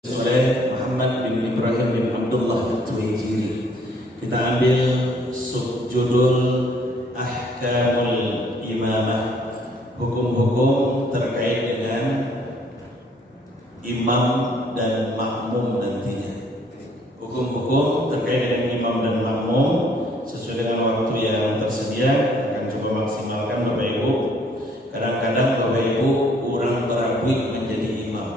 oleh Muhammad bin Ibrahim bin Abdullah Tuwaijiri. Kita ambil subjudul Ahkamul Imamah, hukum-hukum terkait dengan imam dan makmum nantinya. Hukum-hukum terkait dengan imam dan makmum sesuai dengan waktu yang tersedia akan coba maksimalkan Bapak Ibu. Kadang-kadang Bapak Ibu kurang terawih menjadi imam.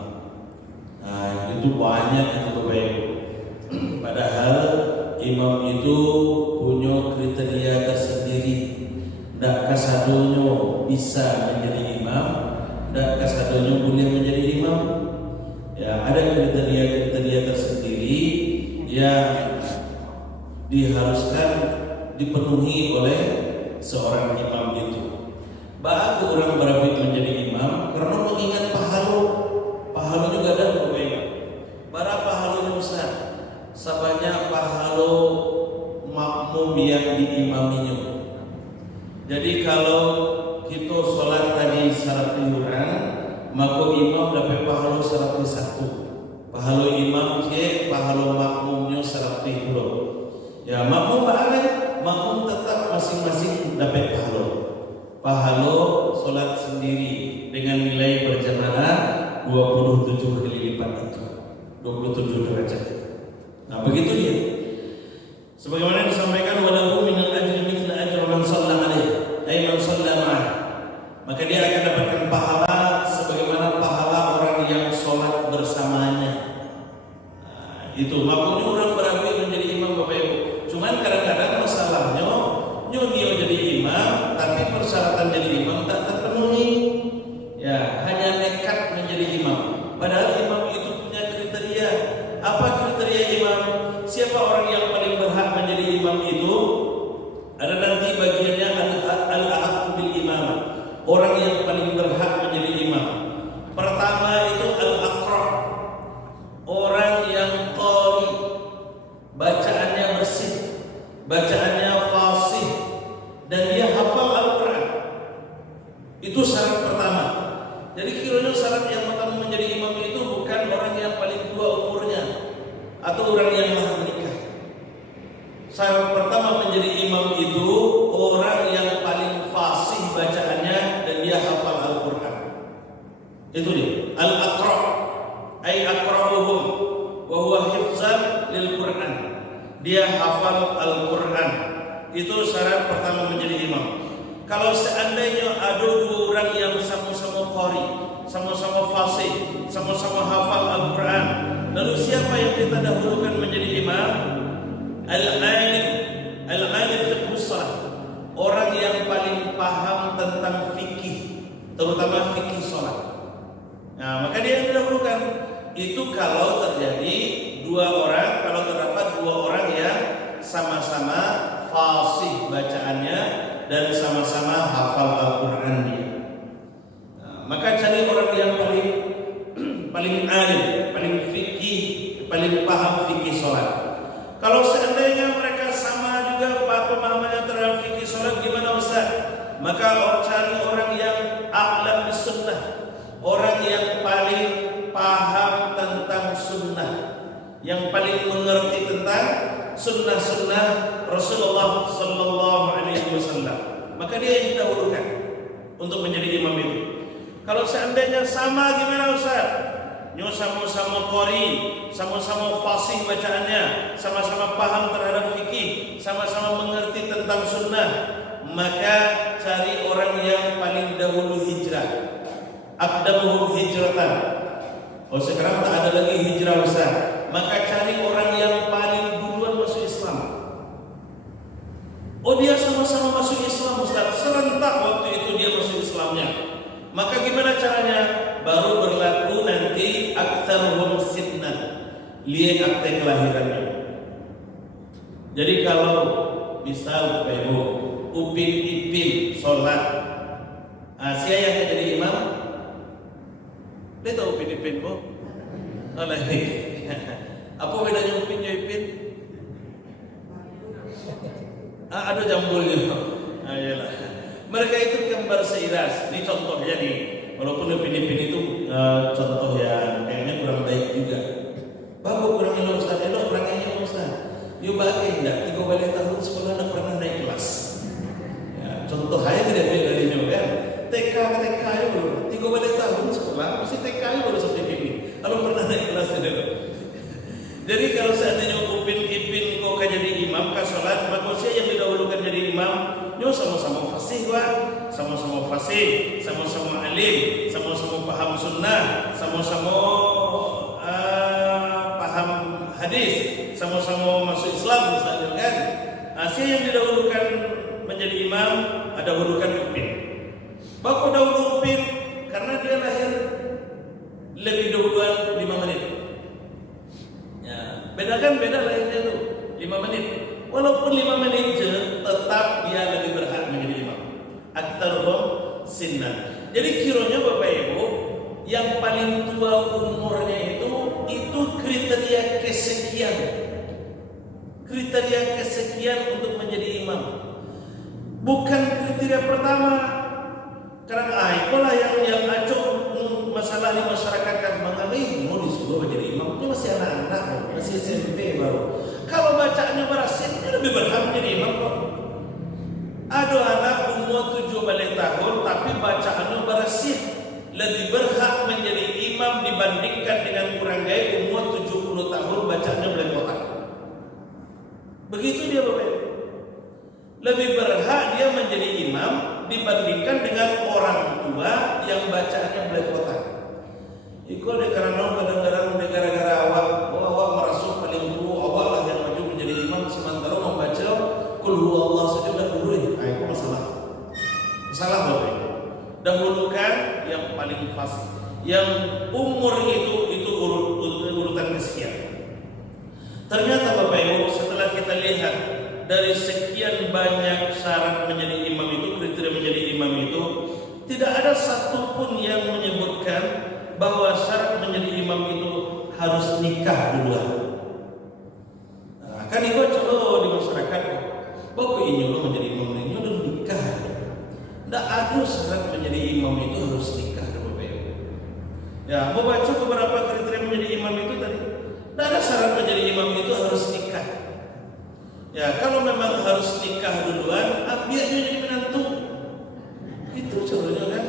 Nah, itu banyak itu Bapak Ibu. Padahal imam itu punya kriteria tersendiri. Ndak kasadonyo bisa menjadi imam, ndak kasadonyo boleh menjadi imam. Ya, ada kriteria-kriteria tersendiri yang diharuskan dipenuhi oleh seorang imam itu. Baik orang berabid menjadi imam karena mengingat pahala juga ada Bapak Ibu. Para pahalanya besar. Sebanyak pahala makmum yang diimaminya. Jadi kalau kita sholat tadi 100 orang, maka imam dapat pahala 101. Pahala imam ke pahala makmumnya 100 pula. Ya, makmum ada, makmum tetap masing-masing dapat pahala. Pahala sholat sendiri dengan nilai berjamaah 27 kali lipat itu, 27 derajat. Nah, begitu dia. Sebagaimana disampaikan walahu minal ajri mithla ajri man shalla alaihi, ay man shalla ma'ah. Maka dia akan dapatkan pahala sebagaimana pahala orang yang sholat bersamanya. Nah, itu makmumnya orang berabid menjadi imam Bapak Ibu. Cuman kadang-kadang masalahnya dia jadi imam tapi persyaratan jadi imam tak terpenuhi. Ya, hanya nekat menjadi imam. Padahal imam itu punya kriteria. Apa kriteria imam? Siapa orang yang paling berhak menjadi imam itu? Ada nanti bagiannya al-ahqqu bil imam. Orang yang paling berhak menjadi imam. Pertama itu al-aqra. Orang yang qari. Bacaannya bersih, bacaannya fasih, dan dia hafal Al-Quran. Itu syarat pertama. Jadi kiranya syarat yang pertama menjadi imam itu bukan orang yang paling tua umurnya atau orang yang telah menikah. Syarat pertama menjadi imam itu orang yang paling fasih bacaannya dan dia hafal Al-Quran. Itu dia. Al-Aqra, ay aqra'uhum wa huwa hifzan lil Quran. Dia hafal Al-Quran. Itu syarat pertama menjadi imam. Kalau seandainya ada dua orang yang sama-sama qari, sama-sama fasih, sama-sama hafal Al-Quran, lalu siapa yang kita dahulukan menjadi imam? Al-alim, al-alim fiqh shalah. Orang yang paling paham tentang fikih, terutama fikih salat. Nah, maka dia yang didahulukan. Itu kalau terjadi dua orang, kalau terdapat dua orang yang sama-sama fasih bacaannya dan sama-sama hafal Al-Quran dia. Nah, maka cari orang yang paling alim, paling fikih, paling paham fikih salat. Kalau seandainya mereka sama juga pemahamannya terhadap fikih salat, gimana Ustaz? Maka cari orang yang a'lam bis sunnah, orang yang paling paham tentang sunnah, yang paling mengerti tentang sunnah-sunnah Rasulullah Sallallahu Alaihi Wasallam. Maka dia yang didahulukan untuk menjadi imam itu. Kalau seandainya sama, gimana Ustaz? Sama-sama qari, sama-sama fasih bacaannya, sama-sama paham terhadap fikih, sama-sama mengerti tentang sunnah, maka cari orang yang paling dahulu hijrah. Aqdamuhum hijratan. Oh, sekarang tak ada lagi hijrah Ustaz. Maka cari orang yang paling duluan masuk Islam. Oh, dia sama-sama masuk Islam Ustaz. Serentak waktu itu dia masuk Islamnya. Maka gimana caranya? Baru berlaku nanti aktsaruhum sinnan. Lihat akte kelahirannya. Jadi kalau misal Bapak Ibu Upin Ipin sholat, Asia yang jadi imam, dia tahu Upin Ipin Bu? Apa bedanya Upin dan Ipin? Ada jambulnya. Ayolah. Mereka itu kembar seiras. Ini contohnya nih. Walaupun Upin Ipin itu contoh yang kayaknya kurang baik juga. Jadi kalau seandainya Upin Ipin kau kan jadi imam kan sholat, maka usia yang didahulukan jadi imam, nyo sama-sama fasih wa, sama-sama fasih, sama-sama alim, sama-sama paham sunnah, sama-sama paham hadis, sama-sama masuk Islam misalnya kan. Asia yang didahulukan menjadi imam ada dahulukan Upin. Baku dahulu Upin karena dia lahir lebih dahuluan 5 menit. Ya, beda lahirnya itu 5 menit. Walaupun 5 menit je, tetap dia lebih berhak menjadi imam. Aktaruhum sinnan. Jadi kiranya Bapak Ibu, yang paling tua umurnya itu kriteria kesekian. Kriteria kesekian untuk menjadi imam. Bukan kriteria pertama. Karena itulah yang acok masalah di masyarakat kan mengalami mau disuruh menjadi imam itu masih anak-anak, masih SMP baru. Kalau bacaannya berhasil, dia lebih berhak menjadi imam kok. Ada anak umur 7 tahun tapi bacaannya berhasil, lebih berhak menjadi imam dibandingkan dengan kurang gaya umur 70 tahun bacaannya belepotan. Begitu dia Bapak Ibu. Lebih berhak dia menjadi imam dibandingkan dengan orang tua yang bacaannya belepotan. Iko de karena kadang-kadang de gara-gara awak merasa paling tua, awak lah yang maju menjadi imam sementara membaca qul huwallahu saja udah dulu ya. Nah, itu masalah. Masalah Bapak Ibu. Dahulukan yang paling fasih. Yang umur itu urutan kesekian. Ternyata Bapak Ibu setelah kita lihat dari sekian banyak syarat menjadi imam itu, kriteria menjadi imam itu, tidak ada satupun yang menyebutkan bahwa syarat menjadi imam itu harus nikah duluan. Nah, kan itu coba di masyarakat, bahwa ini lo menjadi imam ini udah nikah. Tidak ada syarat menjadi imam itu harus nikah, Bapak Ibu. Ya, mau baca beberapa kriteria menjadi imam itu tadi. Tidak ada syarat menjadi imam itu harus nikah. Ya, kalau memang harus nikah duluan, ambil aja jadi menantu. Itu contohnya kan.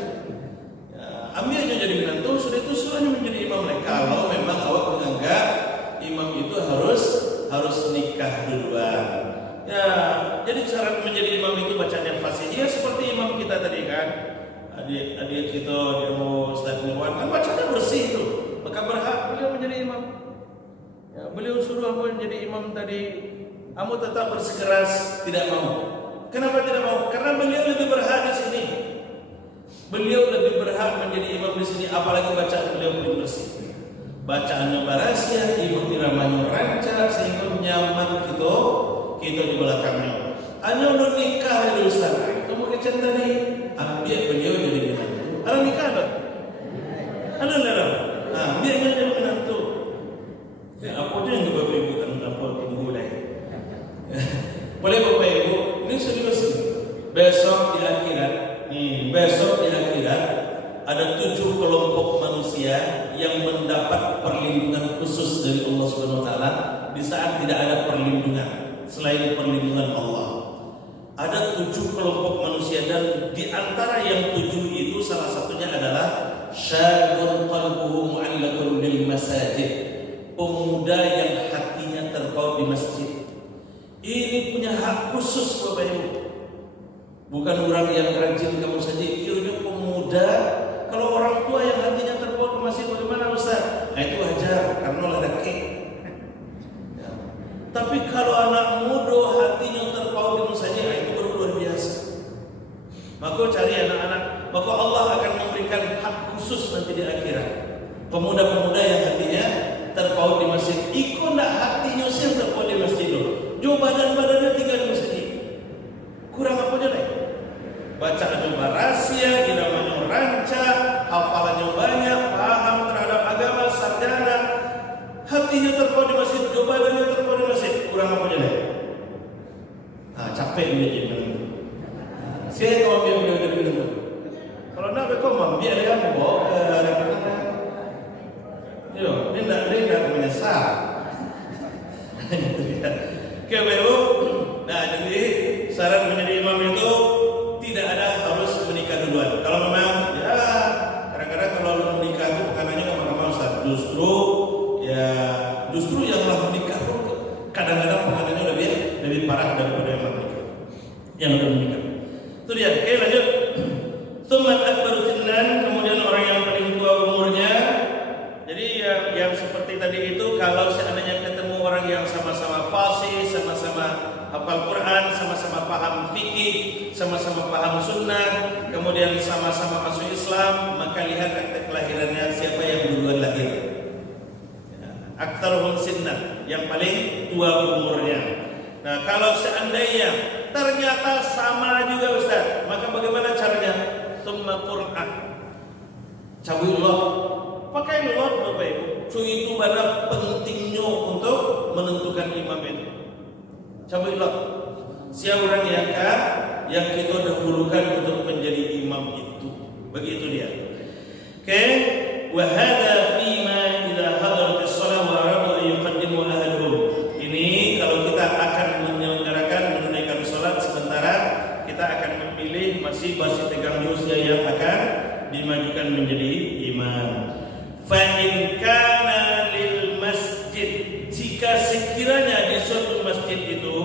Ya, ambil aja jadi menantu, sudah itu suruhnya menjadi imam mereka. Kalau memang awak menganggap imam itu harus nikah duluan. Ya, jadi syarat menjadi imam itu bacanya fasih. Ya seperti imam kita tadi kan. Adik kita dia mau Ustaz Nirwan kan bacanya bersih itu. Maka berhak beliau menjadi imam. Ya, beliau suruh aku menjadi imam tadi. Kamu tetap bersikeras tidak mau. Kenapa tidak mau? Karena beliau lebih berhak di sini. Beliau lebih berhak menjadi imam di sini, apalagi bacaan beliau lebih bersih. Bacaannya barasia, imam iramanya rancak sehingga nyaman kita di belakangnya. Hanya udah nikah di Ustaz. Itu mau kecen tadi, ambil beliau jadi menantu. Ada nikah tak? Ada lah. Nah, ambil beliau jadi menantu. Ya, apa dia yang Bapak Ibu kan apa tunggu dah. Boleh Bapak Ibu, ini serius. Besok di akhirat ada 7 kelompok manusia yang mendapat perlindungan khusus dari Allah Subhanahu wa taala di saat tidak ada perlindungan selain perlindungan Allah. Ada 7 kelompok manusia dan di antara yang 7 itu salah satunya adalah syabun qalbuhu mu'allaqun bil masajid. Pemuda yang hatinya terpaut di masjid. Ini punya hak khusus Bapak Ibu. Bukan orang yang rajin kamu saja. Ini pemuda. Kalau orang tua yang hatinya terpaut di masjid bagaimana Ustaz? Nah itu wajar karena lelaki. Ya. Tapi kalau anak muda hatinya terpaut di masjid, itu baru luar biasa. Maka cari anak-anak. Maka Allah akan memberikan hak khusus nanti di akhirat. Pemuda-pemuda yang hatinya terpaut di masjid. Iko nak hatinya sih terpaut di masjid dulu. Jo badan-badannya tinggal di masjid. Kurang apa aja nih? Bacaannya barasia, iramanya rancak, hafalannya banyak, paham terhadap agama, sarjana. Hatinya terpaut di masjid, jo badannya terpaut di masjid. Kurang apa aja nih? Ah, capek dia jadi menentu. Saya kalau dia udah jadi menentu. Kalau nak berkomam, biar dia mau yo, dia tidak menyesal. Oke, Bapak. Nah, jadi syarat menjadi imam itu tidak ada harus menikah duluan. Kalau memang ya kadang-kadang kalau menikah itu bukan hanya sama-sama Ustaz. Justru ya justru yang belum menikah pun kadang-kadang pengaduannya lebih parah daripada yang belum menikah. Yang belum menikah. Itu dia. Oke, lanjut. Tsumma akbaru sinnan, kemudian orang yang paling tua umurnya. Jadi yang seperti tadi itu, kalau seandainya ketemu orang yang sama-sama fasih, sama-sama hafal Quran, sama-sama paham fikih, sama-sama paham sunnah, kemudian sama-sama masuk Islam, maka lihat akte kelahirannya siapa yang duluan lahir. Aktaruhum sinnan, yang paling tua umurnya. Nah, kalau seandainya ternyata sama juga Ustaz, maka bagaimana caranya? Tsumma Qur'an. Cabut lot, pakai lot Bapak Ibu. Cuy itu pada pentingnya untuk menentukan imam itu. Cabut lot. Siapa orang yang kita dahulukan untuk menjadi imam itu. Begitu dia. Oke, wa hadza fima idza hadaratis shalah wa aradu an yuqaddimu ahaduhum. Ini kalau kita akan menyelenggarakan menunaikan salat sementara kita akan memilih masih tegang usia yang akan dimajukan menjadi imam. Fa in kana lil masjid, jika sekiranya di suatu masjid itu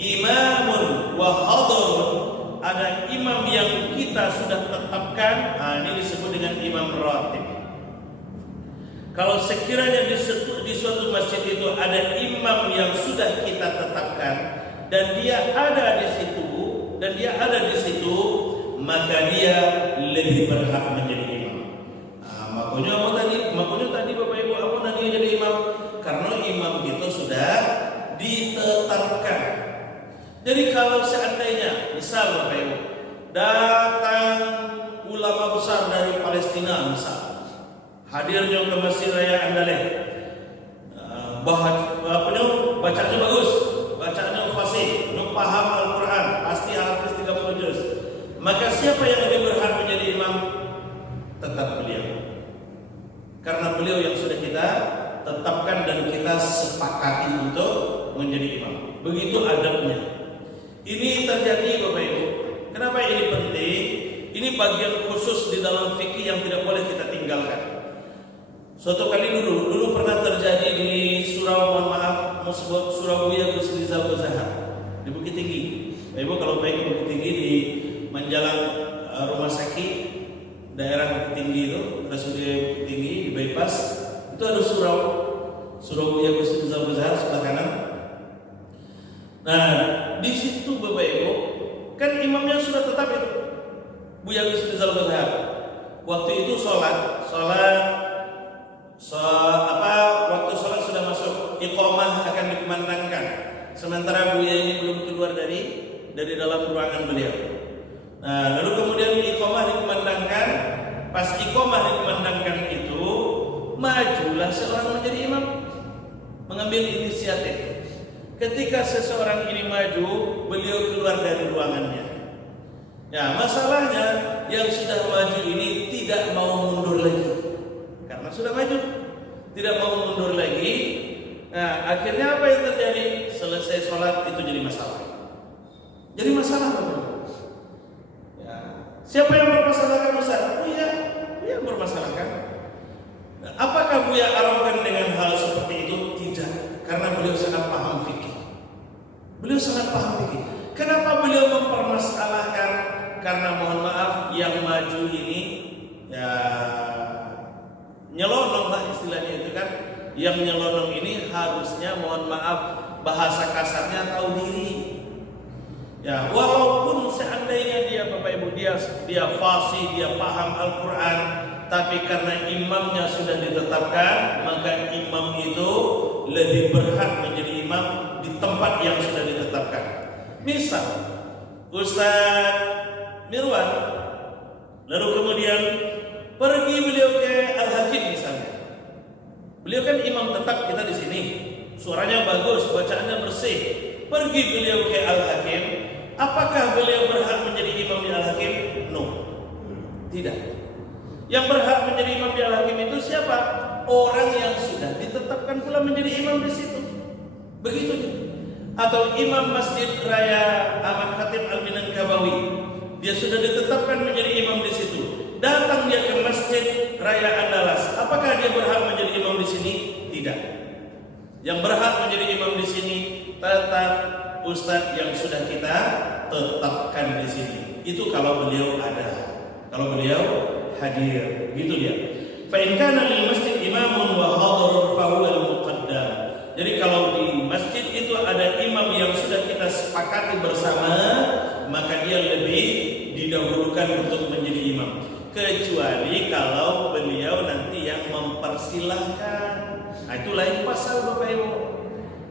imamun wa hadarun, ada imam yang kita sudah tetapkan, ini disebut dengan imam ratib. Kalau sekiranya di suatu masjid itu ada imam yang sudah kita tetapkan dan dia ada di situ, maka dia lebih berhak menjadi imam. Makanya tadi Bapak Ibu apa nanti jadi imam? Karena imam itu sudah ditetapkan. Jadi kalau seandainya misal Bapak Ibu datang ulama besar dari Palestina misal, hadirnya ke Masjid Raya Andaleh, bacanya bagus, bacanya fasih, paham Al-Quran, pasti hafiz 30 juz. Maka siapa yang lebih berhak menjadi imam? Tetap beliau. Karena beliau yang sudah kita tetapkan dan kita sepakati untuk menjadi imam. Begitu adabnya. Ini terjadi Bapak Ibu. Kenapa ini penting? Ini bagian khusus di dalam fikih yang tidak boleh kita tinggalkan. Suatu kali dulu pernah terjadi di Surau Buya Gusti Rizal Gozahar di Bukit Tinggi. Bapak Ibu kalau baik Bukit Tinggi di menjalan rumah sakit daerah Bukit Tinggi itu, RSUD Bukit Tinggi di bypass itu ada Surau Buya Gusti Rizal Gozahar sebelah kanan. Nah, di situ Bapak Ibu kan imamnya sudah tetap itu Buya Gusti Rizal Gozahar. Waktu itu waktu sholat sudah masuk, iqamah akan dikumandangkan. Sementara Buya ini belum keluar dari dalam ruangan beliau. Nah, lalu kemudian iqamah dikumandangkan. Pas iqamah dikumandangkan itu, majulah seorang menjadi imam, mengambil inisiatif. Ketika seseorang ini maju, beliau keluar dari ruangannya. Ya, masalahnya yang sudah maju ini tidak mau mundur lagi. Karena sudah maju, tidak mau mundur lagi. Nah, akhirnya apa yang terjadi? Selesai sholat itu jadi masalah. Jadi masalah Bapak. Ya. Siapa yang bermasalahkan Ustaz? Buya yang bermasalahkan. Nah, apakah Buya arogan dengan hal seperti itu? Tidak, karena beliau sangat paham fikih. Kenapa beliau mempermasalahkan? Karena mohon maaf, yang maju ini ya nyelonong lah istilahnya itu kan. Yang nyelonong ini harusnya mohon maaf bahasa kasarnya tahu diri. Ya, walaupun seandainya dia Bapak Ibu dia fasih, dia paham Al-Quran, tapi karena imamnya sudah ditetapkan, maka imam itu lebih berhak menjadi imam di tempat yang sudah ditetapkan. Misal Ustaz Mirwan, lalu kemudian pergi beliau ke Al-Hakim misalnya. Beliau kan imam tetap kita di sini, suaranya bagus, bacaannya bersih. Pergi beliau ke Al-Hakim, apakah beliau berhak menjadi imam di Al-Hakim? No, tidak. Yang berhak menjadi imam di Al-Hakim itu siapa? Orang yang sudah ditetapkan pula menjadi imam di situ. Begitu. Atau imam Masjid Raya Ahmad Khatib Al-Minangkabawi, dia sudah ditetapkan menjadi imam di situ. Datang dia ke Masjid Raya Andalas, apakah dia berhak menjadi imam di sini? tidak. Yang berhak menjadi imam di sini tetap ustadz yang sudah kita tetapkan di sini. Itu kalau beliau ada, kalau beliau hadir, gitu dia. Fa in kana lil masjid imamun wa hadir fa huwa al-muqaddam. Jadi kalau di masjid itu ada imam yang sudah kita sepakati bersama, maka dia lebih didahulukan untuk menjadi imam. Kecuali kalau beliau nanti yang mempersilahkan. Nah, itu lain pasal Bapak Ibu.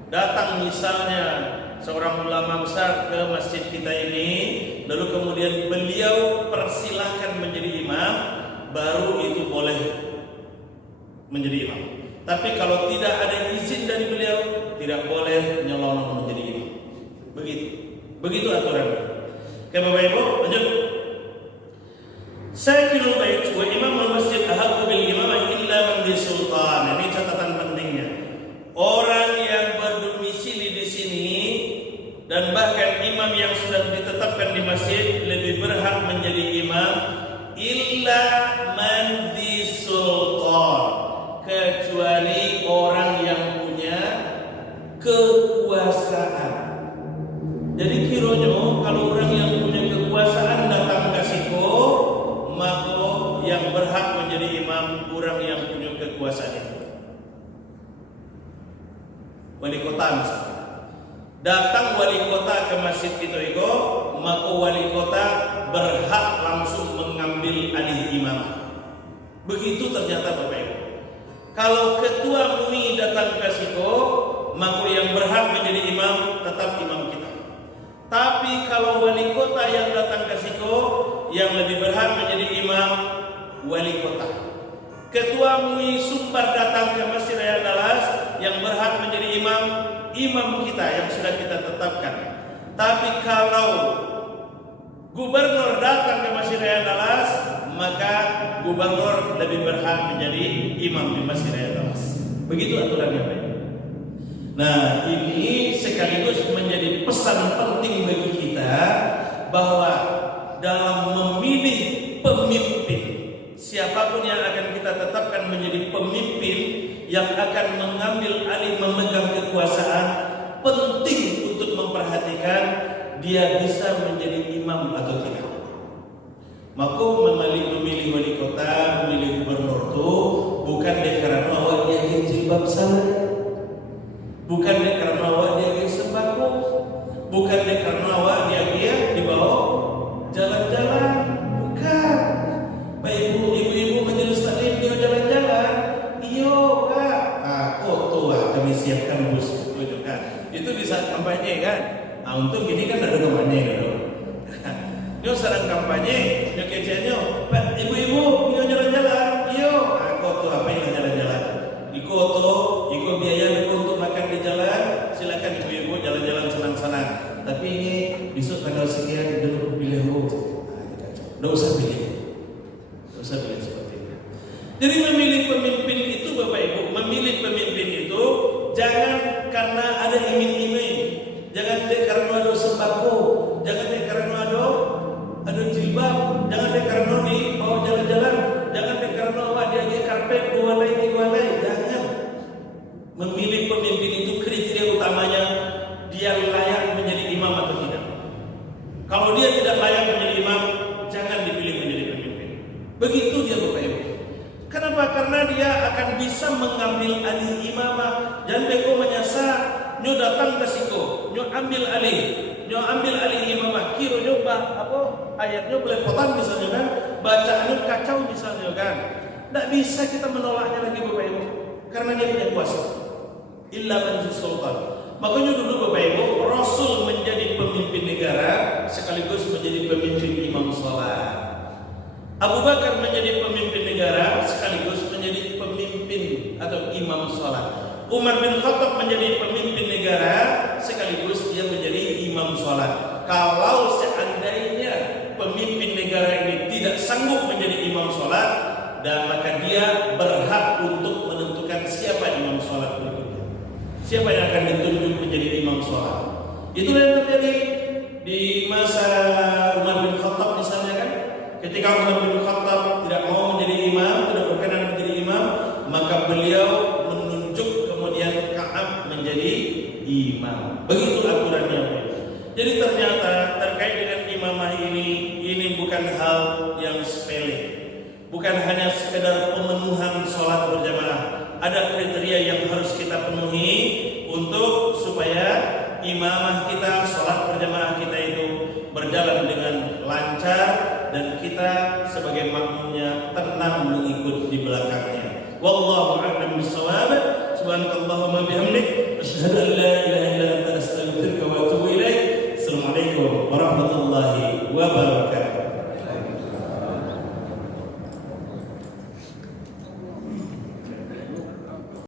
Datang misalnya seorang ulama besar ke masjid kita ini, lalu kemudian beliau persilahkan menjadi imam, baru itu boleh menjadi imam. Tapi kalau tidak ada izin dari beliau, tidak boleh nyelonong menjadi imam. Begitu aturannya. Oke Bapak Ibu, lanjut. Sakinul bait wa imamul masjid ahaqqu bil imamah illa man di sultan. Ini catatan pentingnya. Orang yang berdomisili di sini dan bahkan imam yang sudah ditetapkan di masjid lebih berhak menjadi imam illa man di sultan, kecuali orang yang punya kekuasaan. Jadi kironyo kalau orang yang punya kekuasaan datang ke siko, maka yang berhak menjadi imam orang yang punya kekuasaan itu. Wali kota misalnya, datang wali kota ke masjid itu, maka wali kota berhak langsung mengambil alih imam. Begitu ternyata Bapak Ibu. Kalau ketua MUI datang ke siko, maka yang berhak menjadi imam tetap imam kita. Tapi kalau wali kota yang datang ke siko, yang lebih berhak menjadi imam wali kota. Ketua MUI Sumbar datang ke Masjid Raya Dalas, yang berhak menjadi imam kita yang sudah kita tetapkan. Tapi kalau gubernur datang ke Masjid Raya Dalas, maka gubernur lebih berhak menjadi imam di Masjid Raya Dalas. Begitu aturannya Pak. Nah, ini sekaligus menjadi pesan penting bagi kita bahwa dalam memilih pemimpin, siapapun yang akan kita tetapkan menjadi pemimpin yang akan mengambil alih memegang kekuasaan, penting untuk memperhatikan dia bisa menjadi imam atau tidak. Maka memilih wali kota, memilih gubernur itu bukan karena awak dia jilbab sana, bukan karena awak dia sembako, bukan karena awak dia dibawa jalan-jalan, bukan. Pak ibu-ibu majelis taklim dia jalan-jalan, iyo Pak, foto kami siapkan bus itu kan. Itu di saat kampanye kan. Nah untuk ini kan ada kampanye gitu. Yo sarang kampanye, yo kecenya, Pak ibu-ibu dia jalan-jalan, iyo, foto apa yang jalan-jalan? Iko biaya untuk makan di jalan, silakan ibu-ibu jalan-jalan senang-senang. Tapi ini besok tanggal sekian dulu pilih nggak usah pilih seperti itu. Jadi memilih pemimpin itu Bapak Ibu, memilih pemimpin itu jangan karena ada iming-iming, jangan karena ada sembako, jangan karena ada jilbab, jangan karena di bawa jalan-jalan, jangan karena dia karpet dua lay, jangan. Memilih pemimpin itu kriteria utamanya dia layak menjadi imam atau tidak. Kalau dia tidak layak menjadi imam, jangan dipilih menjadi pemimpin. Begitu dia Bapak Ibu. Kenapa? Karena dia akan bisa mengambil alih imamah. Jangan beko menyasar, nyo datang ke siko, nyo ambil alih imamah. Kiro nyo ayatnya belepotan misalnya kan, bacaannya kacau misalnya kan. Tidak bisa kita menolaknya lagi Bapak Ibu, karena dia punya kuasa. Illa man sultan. Makanya dulu Bapak Ibu, Rasul menjadi pemimpin negara sekaligus menjadi pemimpin imam sholat. Abu Bakar menjadi pemimpin negara sekaligus menjadi pemimpin atau imam sholat. Umar bin Khattab menjadi pemimpin negara sekaligus dia menjadi imam sholat. Kalau seandainya pemimpin negara ini tidak sanggup menjadi imam sholat, dan maka dia berhak untuk menentukan siapa imam sholat berikutnya, siapa yang akan ditunjuk menjadi imam sholat. Itulah yang terjadi di masa Umar bin Khattab misalnya kan. Ketika Umar bin Khattab tidak mau menjadi imam, tidak berkenan menjadi imam, maka beliau menunjuk imam. Begitu aturannya. Jadi ternyata terkait dengan imamah ini bukan hal yang sepele. Bukan hanya sekedar pemenuhan sholat berjamaah. Ada kriteria yang harus kita penuhi untuk supaya imamah kita, sholat berjamaah kita itu berjalan dengan lancar dan kita sebagai makmumnya tenang mengikut di belakangnya. Wallahu a'lam bishawab. Subhanakallahumma bihamdik asyhadu an la